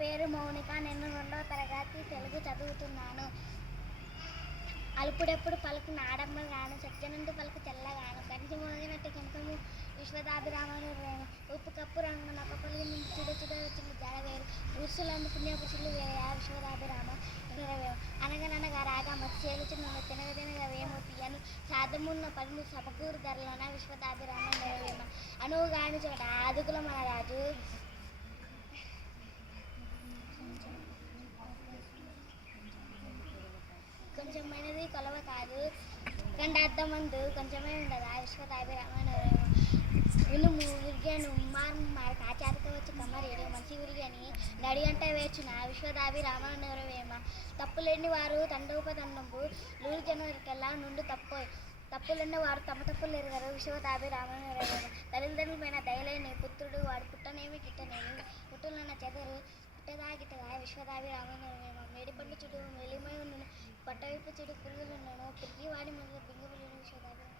పేరు మౌనిక. నేను 2వ తరగతి తెలుగు చదువుతున్నాను. అలుపుడెప్పుడు పలుకు నాడమ్మ గాను, సత్యనందు పలుకు తెల్లగాను, కంచి మోగినట్టు కెంకము విశ్వదాభిరామను రేమ, ఉప్పు కప్పు రంగు నొక పలికి చిడు చిడు జడవేరు, పురుషులను పుణ్యపురుషులు వేయ విశ్వదాభిరామ వేమ, అనగననగా రాగా మత్స్యేలుచున్న తినగ తినగ వేము తీయను, సాధమున్న పదుము సపకూరు ధరలోన విశ్వదాభిరామ వేమ, అనువుగాని చోట ఆదుకుల మన రాజు కొంచెమైనది కొలవ కాదు గండార్థమందు కొంచెమే ఉండదా విశ్వదాభిరామణ వినుము విరిగాను మారు కాచారితో వచ్చి కమ్మరేడు మంచి విరిగని నడి అంట వేచున విశ్వదాభిరామణవేమ, తప్పులేని వారు తండోపతండంబు లూరి జనవరికెల్లా నుండి తప్పులున్న వారు తమ తప్పులు ఎరగరు విశ్వదాభిరామణవేమ, తల్లిదండ్రులపైన దయలేని పుత్రుడు వాడు పుట్టనేమి గిట్టనేమి పుట్టులన్న చెదరు గిట్టదా విశ్వదాభిరామణవేమ, మేడి పండు చుడు మెలిమై ఉన్న పట్టవిప్పు చెడు పురుగులున్నాను పిరికి వాడి మొదలు బింగబులు విశ్వదాభిరామ.